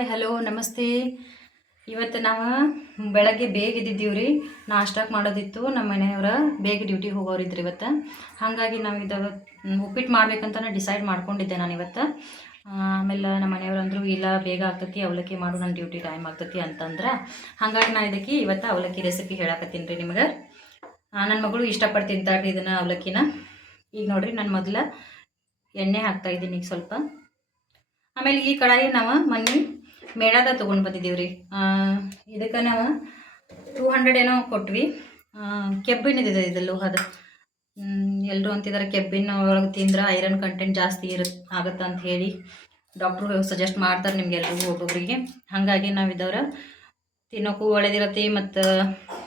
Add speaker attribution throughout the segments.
Speaker 1: Hi, hello, ನಮಸ್ತೆ. ಇವತ್ತು ನಾವು ಬೆಳಗ್ಗೆ ಬೇಗ ಇದ್ದಿದ್ದೀವಿ ರೀ ನಾಷ್ಟಾಕ್ ಮಾಡೋದಿತ್ತು. ನಮ್ಮ ಮನೆಯವ್ರ ಬೇಗ ಡ್ಯೂಟಿಗೆ ಹೋಗೋರಿದ್ರು ಇವತ್ತು. ಹಾಗಾಗಿ ನಾವು ಇದು ಉಪ್ಪಿಟ್ಟು ಮಾಡ್ಬೇಕಂತ ಡಿಸೈಡ್ ಮಾಡ್ಕೊಂಡಿದ್ದೆ ನಾನು ಇವತ್ತು. ಆಮೇಲೆ ನಮ್ಮ ಮನೆಯವ್ರು ಅಂದರು, ಇಲ್ಲ, ಬೇಗ ಆಗ್ತತಿ, ಅವಲಕ್ಕಿ ಮಾಡು ನನ್ನ ಡ್ಯೂಟಿ ಟೈಮ್ ಆಗ್ತತಿ ಅಂತಂದ್ರೆ. ಹಾಗಾಗಿ ನಾನು ಇದಕ್ಕೆ ಇವತ್ತು ಅವಲಕ್ಕಿ ರೆಸಿಪಿ ಹೇಳಕತ್ತೀನಿ ರೀ ನಿಮಗೆ. ನನ್ನ ಮಗಳು ಇಷ್ಟಪಟ್ಟು ರೀ ಇದನ್ನು, ಅವಲಕ್ಕಿನ. ಈಗ ನೋಡಿರಿ, ನಾನು ಮೊದಲ ಎಣ್ಣೆ ಹಾಕ್ತಾ ಇದ್ದೀನಿ ಈಗ ಸ್ವಲ್ಪ. ಆಮೇಲೆ ಈ ಕಡಾಯಿ ನಾವು ಮೊನ್ನೆ ಮೇಳದ ತೊಗೊಂಡು ಬಂದಿದ್ದೀವಿ ರೀ ಇದಕ್ಕೆ ನಾವು ಟೂ ಹಂಡ್ರೆಡ್ ಏನೋ ಕೊಟ್ವಿ. ಕೆಬ್ಬಿನದಿದೆ ಇದು ಲೋಹದ. ಎಲ್ಲರೂ ಅಂತಿದ್ದಾರೆ ಕೆಬ್ಬಿನ ಒಳಗೆ ತಿಂದ್ರೆ ಐರನ್ ಕಂಟೆಂಟ್ ಜಾಸ್ತಿ ಇರುತ್ತೆ ಆಗುತ್ತೆ ಅಂತ ಹೇಳಿ ಡಾಕ್ಟ್ರು ಸಜೆಸ್ಟ್ ಮಾಡ್ತಾರೆ ನಿಮ್ಗೆ ಎಲ್ರಿಗೂ ಒಬ್ಬೊಬ್ಬರಿಗೆ ಹಾಗಾಗಿ ನಾವು ಇದವ್ರ ತಿನ್ನೋಕ್ಕೂ ಒಳ್ಳೇದಿರತ್ತೆ ಮತ್ತು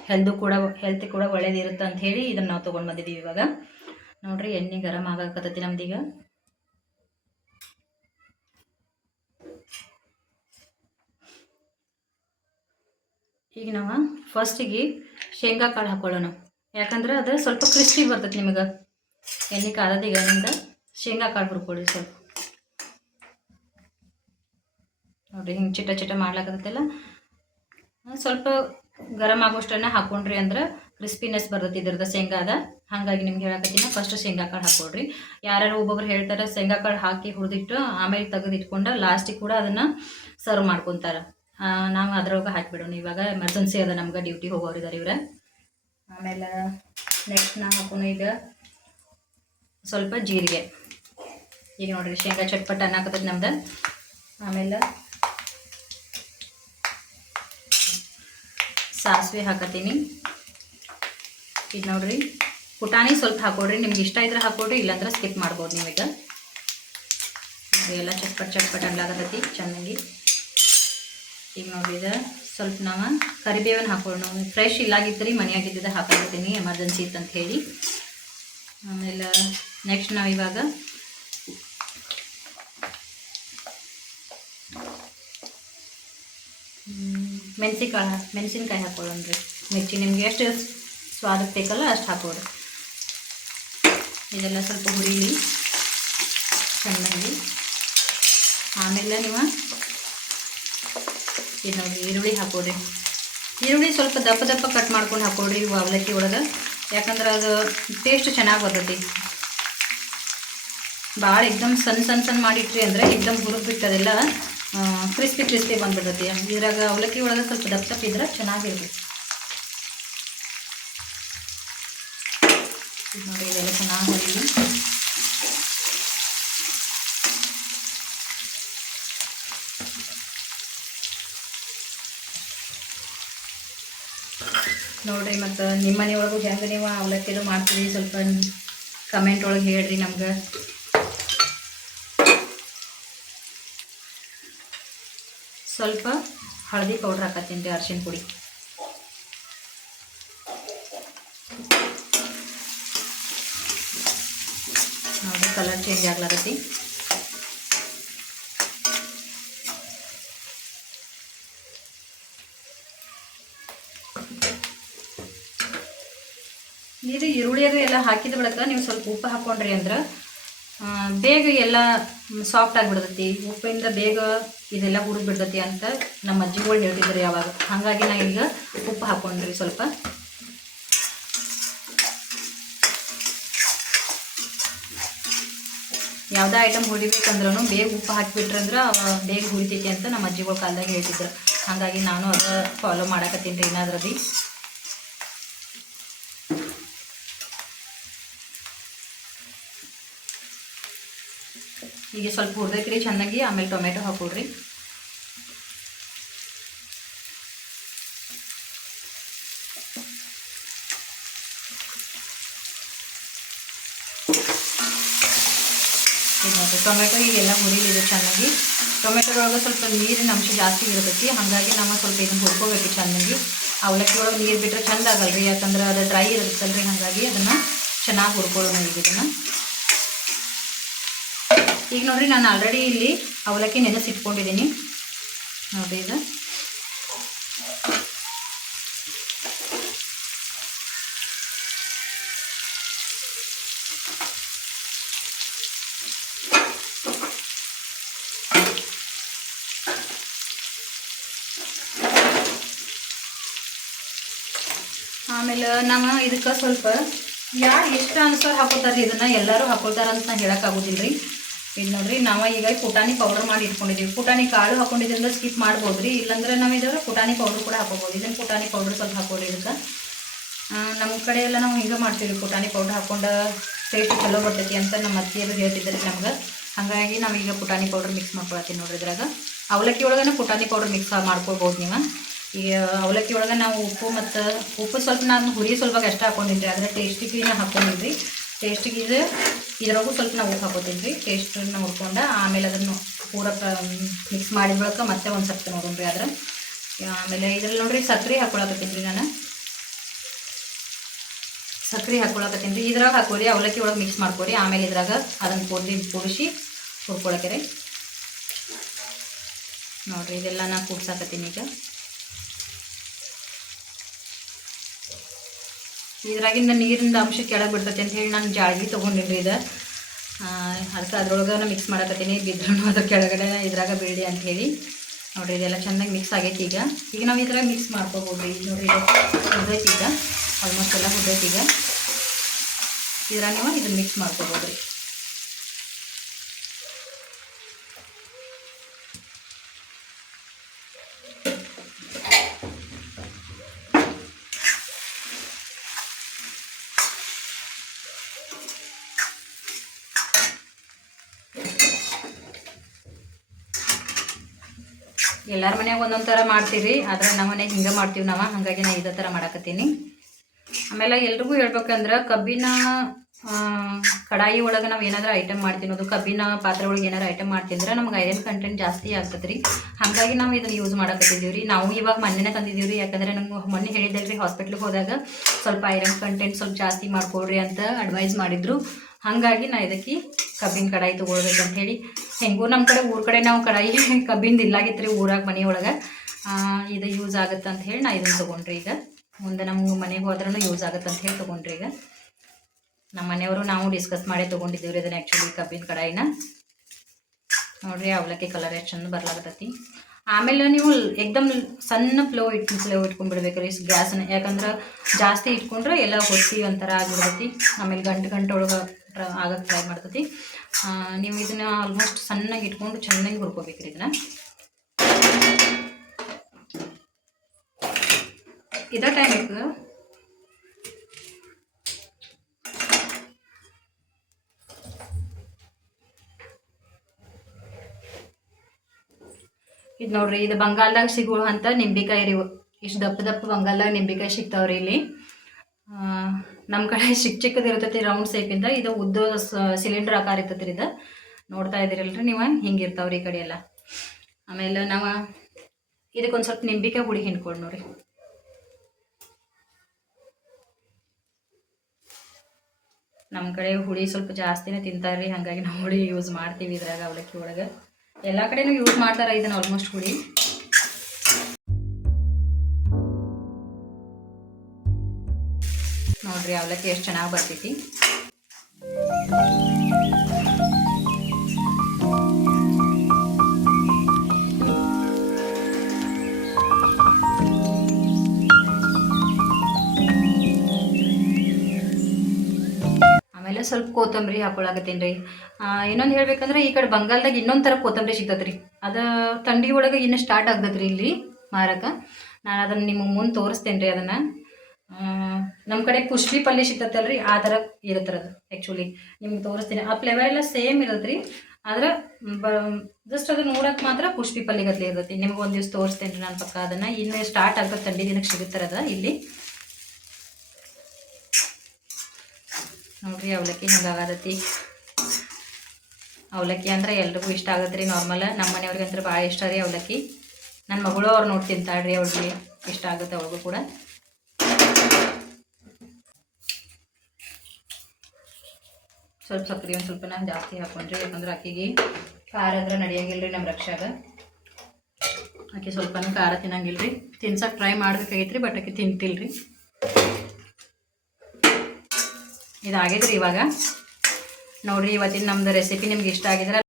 Speaker 1: ಹೆಲ್ದು ಕೂಡ ಹೆಲ್ತ್ ಕೂಡ ಒಳ್ಳೇದಿರುತ್ತೆ ಅಂತ ಹೇಳಿ ಇದನ್ನು ನಾವು ತೊಗೊಂಡು ಬಂದಿದ್ದೀವಿ ಇವಾಗ. ನೋಡಿರಿ ಎಣ್ಣೆ ಗರಂ ಆಗಾಕತ್ತೈತಿ ನಮ್ದೀಗ. ಈಗ ನಾವು ಫಸ್ಟಿಗೆ ಶೇಂಗಾ ಕಾಳು ಹಾಕೊಳ್ಳೋಣ. ಯಾಕಂದ್ರೆ ಅದು ಸ್ವಲ್ಪ ಕ್ರಿಸ್ಪಿ ಬರ್ತೈತೆ ನಿಮಗೆ. ಎಣ್ಣೆ ಕಾಲದ ಈಗ ನಿಮ್ಗೆ ಶೇಂಗಾ ಕಾಳು ಹುರ್ಕೊಳ್ಳಿ ಸ್ವಲ್ಪ. ನೋಡಿರಿ ಹಿಂಗೆ ಚಿಟ ಚಿಟ ಮಾಡ್ಲಾಕತ್ತಲ್ಲ ಸ್ವಲ್ಪ ಗರಂ ಆಗೋಷ್ಟನ್ನ ಹಾಕೊಂಡ್ರಿ ಅಂದ್ರೆ ಕ್ರಿಸ್ಪಿನೆಸ್ ಬರ್ತೈತಿ ಇದ್ರದ ಶೇಂಗಾದ ಹಾಗಾಗಿ ನಿಮ್ಗೆ ಹೇಳಕತ್ತೀನಿ ಫಸ್ಟ್ ಶೇಂಗಾ ಕಾಳು ಹಾಕೊಡ್ರಿ ಯಾರ್ಯಾರು ಒಬ್ಬೊಬ್ರು ಹೇಳ್ತಾರೆ ಶೇಂಗಾ ಕಾಳು ಹಾಕಿ ಹುರಿದಿಟ್ಟು ಆಮೇಲೆ ತೆಗೆದಿಟ್ಕೊಂಡು ಲಾಸ್ಟಿಗೆ ಕೂಡ ಅದನ್ನು ಸರ್ವ್ ಮಾಡ್ಕೊತಾರೆ. ನಾವು ಅದ್ರೊಳಗೆ ಹಾಕಿಬಿಡೋಣ. ಇವಾಗ ಎಮರ್ಜೆನ್ಸಿ ಅದ ನಮ್ಗೆ ಡ್ಯೂಟಿ ಹೋಗೋರು ಹೋಗೋರಿದ್ದಾರೆ ಇವ್ರೆ. ಆಮೇಲೆ ನೆಕ್ಸ್ಟ್ ನಾವು ಹಾಕೋಣ ಈಗ ಸ್ವಲ್ಪ ಜೀರಿಗೆ. ಈಗ ನೋಡ್ರಿ, ಶೇಂಗಾ ಚಟ್ಪಟ್ ಅನ್ನಕತ್ತೈತಿ ನಮ್ದು. ಆಮೇಲೆ ಸಾಸಿವೆ ಹಾಕತ್ತೀನಿ ಇದು ನೋಡ್ರಿ, ಪುಟಾಣಿ ಸ್ವಲ್ಪ ಹಾಕೊಡ್ರಿ. ನಿಮ್ಗೆ ಇಷ್ಟ ಇದ್ರೆ ಹಾಕೊಡ್ರಿ, ಇಲ್ಲಾಂದ್ರೆ ಸ್ಕಿಪ್ ಮಾಡ್ಬೋದು ನೀವೀಗ ಎಲ್ಲ ಚಟ್ಪಟ್ ಚಟ್ಪಟ್ ಅನ್ಲಾಗತ್ತೈತಿ ಚೆನ್ನಾಗಿ. ಈಗ ನೋಡಿದ ಸ್ವಲ್ಪ ನಾವು ಕರಿಬೇವನ್ನ ಹಾಕೊಳ್ಳೋಣ. ಫ್ರೆಶ್ ಇಲ್ಲಾಗಿದ್ದರೆ ಮನೆಯಾಗಿದ್ದ ಹಾಕೊಂಡಿರ್ತೀನಿ ಎಮರ್ಜೆನ್ಸಿ ಇತ್ತಂತ ಹೇಳಿ. ಆಮೇಲೆ ನೆಕ್ಸ್ಟ್ ನಾವು ಇವಾಗ ಮೆಣಸಿಕಾಳು ಮೆಣಸಿನ್ಕಾಯಿ ಹಾಕೊಳ್ಳೋಣ ರೀ. ಮಿರ್ಚಿ ನಿಮ್ಗೆ ಎಷ್ಟು ಸ್ವಾದ ಬೇಕಲ್ಲ ಅಷ್ಟು ಹಾಕೋಡು ಇದೆಲ್ಲ ಸ್ವಲ್ಪ ಹುರಿಲಿ ಚೆನ್ನಾಗಿ ಆಮೇಲೆ ನೀವು ಇದು ಈರುಳ್ಳಿ ಹಾಕೋಡ್ರಿ ಈರುಳ್ಳಿ ಸ್ವಲ್ಪ ದಪ್ಪ ದಪ್ಪ ಕಟ್ ಮಾಡ್ಕೊಂಡು ಹಾಕೊಡ್ರಿ ಇವು ಅವಲಕ್ಕಿ ಒಳಗೆ. ಯಾಕಂದ್ರೆ ಅದು ಟೇಸ್ಟ್ ಚೆನ್ನಾಗಿ ಬರ್ತೈತಿ. ಭಾಳ ಎಕ್ದಮ್ ಸಣ್ಣ ಸಣ್ಣ ಸಣ್ಣ ಮಾಡಿಟ್ರಿ ಅಂದರೆ ಎಕ್ದಮ್ ಹುರಿದ್ಬಿಟ್ಟು ಅದೆಲ್ಲ ಕ್ರಿಸ್ಪಿ ಕ್ರಿಸ್ಪಿ ಬಂದ್ಬಿಡ್ತೈತಿ. ಇದ್ರಾಗ ಅವಲಕ್ಕಿ ಒಳಗೆ ಸ್ವಲ್ಪ ದಪ್ಪ ದಪ್ಪ ಇದ್ರೆ ಚೆನ್ನಾಗಿರ್ತೈತಿ. ನೋಡಿ, ಇದೆಲ್ಲ ಚೆನ್ನಾಗಿ ನೋಡಿರಿ ಮತ್ತು ನಿಮ್ಮ ಮನೆಯೊಳಗೂ ಹೆಂಗೆ ನೀವು ಅವಲಕ್ಕಿದು ಮಾಡ್ತೀರಿ? ಸ್ವಲ್ಪ ಕಮೆಂಟ್ ಒಳಗೆ ಹೇಳ್ರಿ ನಮ್ಗೆ. ಸ್ವಲ್ಪ ಹಳದಿ ಪೌಡ್ರ್ ಹಾಕತ್ತೀನಿ ರೀ ಅರ್ಶಿನ ಪುಡಿ. ನೋಡಿ ಕಲರ್ ಚೇಂಜ್ ಆಗ್ಲಾಗತ್ತಿ ಇದು ಅದು ಎಲ್ಲ ಹಾಕಿದ ಬಳಿಕ ನೀವು ಸ್ವಲ್ಪ ಉಪ್ಪು ಹಾಕ್ಕೊಂಡ್ರಿ ಅಂದ್ರೆ ಬೇಗ ಎಲ್ಲ ಸಾಫ್ಟ್ ಆಗಿಬಿಡ್ತೈತಿ. ಉಪ್ಪಿಂದ ಬೇಗ ಇದೆಲ್ಲ ಹುರಿದ್ಬಿಡ್ತೈತಿ ಅಂತ ನಮ್ಮ ಅಜ್ಜಿಗಳು ಹೇಳ್ತಿದ್ರು ಯಾವಾಗ. ಹಾಗಾಗಿ ನಾ ಈಗ ಉಪ್ಪು ಹಾಕ್ಕೊಂಡ್ರಿ ಸ್ವಲ್ಪ. ಯಾವುದೇ ಐಟಮ್ ಹುರಿಬೇಕಂದ್ರೂ ಬೇಗ ಉಪ್ಪು ಹಾಕಿಬಿಟ್ರಂದ್ರೆ ಬೇಗ ಹುರಿತೈತಿ ಅಂತ ನಮ್ಮ ಅಜ್ಜಿಗಳ ಕಾಲದಾಗ ಹೇಳ್ತಿದ್ರು. ಹಾಗಾಗಿ ನಾನು ಅದು ಫಾಲೋ ಮಾಡಕತ್ತೀನಿ ರೀ ಏನಾದ್ರೂ ಈಗ ಸ್ವಲ್ಪ ಹುರಿದೈತ್ರಿ, ಚೆನ್ನಾಗಿ. ಆಮೇಲೆ ಟೊಮೆಟೊ ಹಾಕೊಡ್ರಿ ಟೊಮೆಟೊ ಈಗೆಲ್ಲ ಹುರಿಲಿದೆ ಚೆನ್ನಾಗಿ. ಟೊಮೆಟೊದೊಳಗೆ ಸ್ವಲ್ಪ ನೀರಿನ ಅಂಶ ಜಾಸ್ತಿ ಇರ್ತೈತಿ. ಹಾಗಾಗಿ ನಾವು ಸ್ವಲ್ಪ ಇದನ್ನು ಹುರ್ಕೋಬೇಕು ಚೆನ್ನಾಗಿ. ಅವಲಕ್ಕಿ ಒಳಗೆ ನೀರು ಬಿಟ್ಟರೆ ಚಂದ ಆಗಲ್ರಿ, ಯಾಕಂದ್ರೆ ಅದು ಡ್ರೈ ಇರುತ್ತಲ್ರಿ, ಹಾಗಾಗಿ ಅದನ್ನು ಚೆನ್ನಾಗಿ ಹುರ್ಕೊಳ್ಳೋಣ ಈಗ ಇದನ್ನು. ಈಗ ನೋಡಿರಿ, ನಾನು ಆಲ್ರೆಡಿ ಇಲ್ಲಿ ಅವಲಕ್ಕಿ ನೆನೆಸಿಟ್ಕೊಂಡಿದ್ದೀನಿ ನೋಡಿ ಈಗ ಆಮೇಲೆ ನಾವು ಇದಕ್ಕೆ ಸ್ವಲ್ಪ ಯಾರು ಎಷ್ಟು ಅನ್ಸರ್ ಹಾಕೋತಾರ್ರಿ ಇದನ್ನ? ಎಲ್ಲರೂ ಹಾಕೋತಾರ ಅಂತ ಹೇಳೋಕ್ಕಾಗೋದಿಲ್ಲ ರೀ ಇದು ನೋಡ್ರಿ, ನಾವು ಈಗ ಪುಟಾಣಿ ಪೌಡರ್ ಮಾಡಿ ಇಟ್ಕೊಂಡಿದ್ದೀವಿ ಪುಟಾಣಿ ಕಾಳು ಹಾಕೊಂಡಿದ್ರಿಂದ ಸ್ಕಿಪ್ ಮಾಡ್ಬೋದು ರೀ. ಇಲ್ಲಾಂದ್ರೆ ನಾವು ಇದ್ರೆ ಪುಟಾಣಿ ಪೌಡ್ರ್ ಕೂಡ ಹಾಕೋಬೋದು. ಇದನ್ನು ಪುಟಾಣಿ ಪೌಡ್ರ್ ಸ್ವಲ್ಪ ಹಾಕೊಳ್ಳಿ ಇದಕ್ಕೆ. ನಮ್ಮ ಕಡೆ ಎಲ್ಲ ನಾವು ಹಿಂಗೆ ಮಾಡ್ತೀವಿ ಪುಟಾಣಿ ಪೌಡ್ರ್ ಹಾಕೊಂಡು ಟೇಸ್ಟ್ ಚಲೋ ಬರ್ತೈತಿ ಅಂತ ನಮ್ಮ ಅತ್ತಿಯರು ಹೇಳ್ತಿದ್ದಾರೆ ನಮ್ಗೆ. ಹಾಗಾಗಿ ನಾವೀಗ ಪುಟಾಣಿ ಪೌಡ್ರ್ ಮಿಕ್ಸ್ ಮಾಡ್ಕೊಳತ್ತೀವಿ ನೋಡ್ರಿ ಇದ್ರಾಗ. ಅವಲಕ್ಕಿ ಒಳಗನೆ ಪುಟಾಣಿ ಪೌಡ್ರ್ ಮಿಕ್ಸ್ ಮಾಡ್ಕೊಳ್ಬೋದು ನೀವು. ಈ ಅವಲಕ್ಕಿ ಒಳಗೆ ನಾವು ಉಪ್ಪು ಮತ್ತು ಉಪ್ಪು ಸ್ವಲ್ಪ ನಾನು ಹುರಿ ಸ್ವಲ್ಪ ಅಷ್ಟೇ ಅದ್ರ ಟೇಸ್ಟಿ ಟೇಸ್ಟಿಗೆ ನಾ ಹಾಕೊಂಡಿದ್ರಿ ಟೇಸ್ಟಿಗೆ ಇದು. ಇದ್ರಾಗೂ ಸ್ವಲ್ಪ ನಾವು ಉಪ್ಪು ಹಾಕೋತೀನಿ ರೀ ಟೇಸ್ಟನ್ನು ಹುರ್ಕೊಂಡು ಆಮೇಲೆ ಅದನ್ನು ಪೂರ ಮಿಕ್ಸ್ ಮಾಡಿದ ಬಳಿಕ ಮತ್ತೆ ಒಂದು ಸತ್ತು ನೋಡೋಣ ರೀ ಅದ್ರ ಆಮೇಲೆ ಇದ್ರಲ್ಲಿ ನೋಡ್ರಿ ಸಕ್ಕರೆ ಹಾಕೊಳಕತ್ತೀನಿ ರೀ ನಾನು. ಸಕ್ಕರೆ ಹಾಕೊಳಕತ್ತೀನಿ ರೀ. ಇದ್ರಾಗ ಹಾಕೋರಿ, ಅವಲಕ್ಕಿ ಒಳಗೆ ಮಿಕ್ಸ್ ಮಾಡ್ಕೊರಿ. ಆಮೇಲೆ ಇದ್ರಾಗ ಅದನ್ನು ಕೊಡಿ ಕೂಡಿಸಿ ಹುರ್ಕೊಳಕ್ಕೆ ರೀ. ನೋಡಿರಿ ಇದೆಲ್ಲ ನಾನು ಕೂಡ್ಸಾಕತ್ತೀನಿ ಈಗ. ಇದ್ರಾಗಿಂದ ನೀರಿನ ಅಂಶ ಕೆಳಗೆ ಬಿಡ್ತೈತೆ ಅಂತ ಹೇಳಿ ನಾನು ಜಾಳ್ಗಿ ತೊಗೊಂಡಿನ್ರಿ ಇದು. ಅದಕ್ಕೆ ಅದ್ರೊಳಗೆ ಮಿಕ್ಸ್ ಮಾಡಕತ್ತೀನಿ ಬಿದ್ರೂ ಅದ್ರ ಕೆಳಗಡೆ ಇದ್ರಾಗ ಬೀಳಿ ಅಂತ ಹೇಳಿ. ನೋಡ್ರಿ, ಇದೆಲ್ಲ ಚೆನ್ನಾಗಿ ಮಿಕ್ಸ್ ಆಗೈತಿ ಈಗ. ಈಗ ನಾವು ಇದ್ರಾಗ ಮಿಕ್ಸ್ ಮಾಡ್ಕೋಬೋದು ಈಗ ನೋಡ್ರಿ, ಇದು ಹುಡ್ದೈತಿ ಈಗ. ಆಲ್ಮೋಸ್ಟ್ ಎಲ್ಲ ಹುಡ್ದೈತಿ ಈಗ. ಇದ್ರಾಗ ನೀವು ಇದನ್ನ ಮಿಕ್ಸ್ ಮಾಡ್ಕೋಬೋದು ಎಲ್ಲರ ಮನೆಯಾಗ ಒಂದೊಂದು ಥರ ಮಾಡ್ತೀವಿ ಆದ್ರೆ ನಮ್ಮ ಮನೆಗೆ ಹಿಂಗೆ ಮಾಡ್ತೀವಿ ನಾವು, ಹಾಗಾಗಿ ನಾ ಇದೇ ಥರ ಮಾಡಕತ್ತೀನಿ. ಆಮೇಲೆ ಎಲ್ರಿಗೂ ಹೇಳ್ಬೇಕಂದ್ರೆ ಕಬ್ಬಿನ ಕಡಾಯಿ ಒಳಗೆ ನಾವು ಏನಾದರೂ ಐಟಮ್ ಮಾಡ್ತೀನಿ ಅದು ಕಬ್ಬಿನ ಪಾತ್ರೆ ಒಳಗೆ ಏನಾದ್ರು ಐಟಮ್ ಮಾಡ್ತಿದ್ರೆ ನಮ್ಗೆ ಐರನ್ ಕಂಟೆಂಟ್ ಜಾಸ್ತಿ ಆಗ್ತದೆ ರೀ ಹಾಗಾಗಿ ನಾವು ಇದನ್ನು ಯೂಸ್ ಮಾಡಕತ್ತಿದ್ದೀವಿ ರೀ ನಾವು ಇವಾಗ ಮೊನ್ನೆನೇ ತಂದಿದ್ದೀವಿ ರೀ ಯಾಕಂದರೆ ನಂಗೆ ಮೊನ್ನೆ ಹೇಳಿದ್ದಲ್ಲ ರೀ ಹಾಸ್ಪಿಟ್ಲಿಗೆ ಹೋದಾಗ ಸ್ವಲ್ಪ ಐರನ್ ಕಂಟೆಂಟ್ ಸ್ವಲ್ಪ ಜಾಸ್ತಿ ಮಾಡ್ಕೊಡ್ರಿ ಅಂತ ಅಡ್ವೈಸ್ ಮಾಡಿದ್ರು. ಹಾಗಾಗಿ ನಾ ಇದಕ್ಕೆ ಕಬ್ಬಿನ ಕಡಾಯಿ ತೊಗೊಳ್ಬೇಕಂತ ಹೇಳಿ ಹೆಂಗೂ ನಮ್ಮ ಕಡೆ ಊರ ಕಡೆ ನಾವು ಕಡಾಯಿ ಕಬ್ಬಿಂದ ಇಲ್ಲಾಗಿತ್ತು ರೀ ಊರಾಗ ಮನೆಯೊಳಗೆ ಇದು ಯೂಸ್ ಆಗುತ್ತೆ ಅಂತ ಹೇಳಿ ನಾ ಇದನ್ನು ತೊಗೊಂಡ್ರಿ ಈಗ. ಮುಂದೆ ನಮ್ಮ ಮನೆಗೆ ಹೋದ್ರೂ ಯೂಸ್ ಆಗುತ್ತೆ ಅಂತ ಹೇಳಿ ತೊಗೊಂಡ್ರಿ ಈಗ. ನಮ್ಮ ಮನೆಯವರು ನಾವು ಡಿಸ್ಕಸ್ ಮಾಡಿ ತೊಗೊಂಡಿದ್ದೀವಿ ರೀ ಇದನ್ನು ಆ್ಯಕ್ಚುಲಿ ಕಬ್ಬಿನ ಕಡಾಯಿನ. ನೋಡ್ರಿ ಅವಲಕ್ಕಿ ಕಲರ್ ಎಷ್ಟು ಚಂದ ಬರ್ಲಾಗತ್ತೈತಿ ಆಮೇಲೆ ನೀವು ಎಕ್ದಮ್ ಸಣ್ಣ ಫ್ಲೋ ಇಟ್ಟು ಫ್ಲೋ ಇಟ್ಕೊಂಡ್ಬಿಡ್ಬೇಕು ರೀ ಗ್ಯಾಸನ್ನ ಯಾಕಂದ್ರೆ ಜಾಸ್ತಿ ಇಟ್ಕೊಂಡ್ರೆ ಎಲ್ಲ ಹೊತ್ತಿ ಒಂಥರ ಆಗಿಬಿಡ್ತೈತಿ. ಆಮೇಲೆ ಗಂಟು ಗಂಟೆ ಒಳಗೆ ಆಗಕ್ಕೆ ಟ್ರೈ ಮಾಡ್ತೈತಿ. ನೀವು ಇದನ್ನ ಆಲ್ಮೋಸ್ಟ್ ಸಣ್ಣಗೆ ಇಟ್ಕೊಂಡು ಚೆನ್ನಾಗಿ ಹುರ್ಕೋಬೇಕ್ರಿ ಇದನ್ನ. ಇದ ಟೈಮಿಗೆ ಇದು ನೋಡ್ರಿ, ಇದು ಬಂಗಾಲ್ದಾಗ ಸಿಗುವಂತ ನಿಂಬಿಕಾಯಿ ನಿಂಬೆಕಾಯಿ ರೀ ಇಷ್ಟು ದಪ್ಪ ದಪ್ಪ ಬಂಗಾಲ್ದಾಗ ನಿಂಬಿಕಾಯಿ ಸಿಗ್ತಾವ್ರಿ ಇಲ್ಲಿ. ನಮ್ಮ ಕಡೆ ಚಿಕ್ಕ ಇರ್ತೈತಿ ರೌಂಡ್ ಸೇಪಿಂದ ಇದು. ಉದ್ದ ಸಿಲಿಂಡರ್ ಆಕಾರ ಇರ್ತೈತಿ ಇದು. ನೋಡ್ತಾ ಇದ್ದೀರಲ್ರಿ ನೀವು? ಹಿಂಗೆ ಇರ್ತಾವ್ರಿ ಈ ಕಡೆ ಎಲ್ಲ. ಆಮೇಲೆ ನಾವು ಇದಕ್ಕೊಂದು ಸ್ವಲ್ಪ ನಿಂಬಿಕೆ ಹುಡಿ ಹಿಂಡ್ಕೊಂಡು ನೋಡ್ರಿ. ನಮ್ಮ ಕಡೆ ಹುಳಿ ಸ್ವಲ್ಪ ಜಾಸ್ತಿನೇ ತಿಂತಾರ್ರಿ, ಹಾಗಾಗಿ ನಾವು ಹುಳಿ ಯೂಸ್ ಮಾಡ್ತೀವಿ ಇದ್ರಾಗ ಅವಲಕ್ಕಿ ಒಳಗೆ. ಎಲ್ಲ ಕಡೆನೂ ಯೂಸ್ ಮಾಡ್ತಾರೆ ಇದನ್ನ ಆಲ್ಮೋಸ್ಟ್ ಹುಳಿ. ನೋಡ್ರಿ ಅವಲಕ್ಕಿ ಎಷ್ಟು ಚೆನ್ನಾಗಿ ಬರ್ತೈತಿ. ಆಮೇಲೆ ಸ್ವಲ್ಪ ಕೊತ್ತಂಬರಿ ಹಾಕೊಳಕತ್ತೀನಿ ರೀ. ಇನ್ನೊಂದು ಹೇಳ್ಬೇಕಂದ್ರೆ ಈ ಕಡೆ ಬಂಗಾಲ್ದಾಗ ಇನ್ನೊಂದು ಥರ ಕೊತ್ತಂಬರಿ ಸಿಗ್ತದೆ ರೀ ಅದು ಥಂಡಿ ಒಳಗೆ ಇನ್ನು ಸ್ಟಾರ್ಟ್ ಆಗ್ತದೆ ರೀ ಇಲ್ಲಿ ಮಾರಕ. ನಾನು ಅದನ್ನು ನಿಮಗೆ ಮುಂದೆ ತೋರಿಸ್ತೇನೆ ರೀ ಅದನ್ನು. ನಮ್ಮ ಕಡೆ ಕುಶ್ಬಿ ಪಲ್ಯ ಸಿಗ್ತತ್ತಲ್ರಿ ಆ ಥರ ಇರುತ್ತೆ ಅದು ಆ್ಯಕ್ಚುಲಿ ನಿಮ್ಗೆ ತೋರಿಸ್ತೀನಿ. ಆ ಫ್ಲೇವರ್ ಎಲ್ಲ ಸೇಮ್ ಇರತ್ರಿ, ಆದ್ರೆ ಜಸ್ಟ್ ಅದು ನೋಡಕ್ಕೆ ಮಾತ್ರ ಕುಶ್ಬಿ ಪಲ್ಯ ಗತ್ಲೆ ಇರ್ತೈತಿ. ನಿಮ್ಗೆ ಒಂದು ದಿವ್ಸ ತೋರಿಸ್ತೇನೆ ರೀ ನಾನು ಪಕ್ಕ ಅದನ್ನು. ಇನ್ನು ಸ್ಟಾರ್ಟ್ ಆಗೋ ಥಂಡಿ ದಿನಕ್ಕೆ ಸಿಗುತ್ತಾರದ ಇಲ್ಲಿ. ನೋಡ್ರಿ, ಅವಲಕ್ಕಿ ಹಿಂಗಾಗತೈತಿ. ಅವಲಕ್ಕಿ ಅಂದ್ರೆ ಎಲ್ರಿಗೂ ಇಷ್ಟ ಆಗತ್ತೆ ರೀ ನಾರ್ಮಲ್ ನಮ್ಮ ಮನೆಯವ್ರಿಗೆ ಅಂದ್ರೆ ಭಾಳ ಇಷ್ಟ ರೀ ಅವಲಕ್ಕಿ. ನನ್ನ ಮಗಳು ಅವ್ರು ನೋಡಿ ತಿಂತಾಳ್ರಿ ಅವ್ರಿಗೆ. ಇಷ್ಟ ಆಗುತ್ತೆ ಅವ್ರಿಗೂ ಕೂಡ. ಸ್ವಲ್ಪ ಸಕ್ಕರೆ ಒಂದು ಸ್ವಲ್ಪ ನಾನು ಜಾಸ್ತಿ ಹಾಕೊಂಡ್ರಿ, ಯಾಕಂದ್ರೆ ಆಕೆಗೆ ಖಾರ ಅಂದ್ರೆ ನಡೆಯಂಗಿಲ್ಲ ರೀ ನಮ್ಮ ರಕ್ಷಾಗ. ಆಕೆ ಸ್ವಲ್ಪನೂ ಖಾರ ತಿನ್ನಂಗಿಲ್ಲ ರೀ ತಿನ್ಸಕ್ಕೆ ಟ್ರೈ ಮಾಡ್ಬೇಕಾಗೈತ್ರಿ ಬಟ್ ಆಕೆ ತಿಂತಿಲ್ರಿ. ರೀ ಇದಾಗೈತೆ ರೀ ಇವಾಗ. ನೋಡ್ರಿ ಇವತ್ತಿನ ನಮ್ದು ರೆಸಿಪಿ ನಿಮ್ಗೆ ಇಷ್ಟ ಆಗಿದ್ರೆ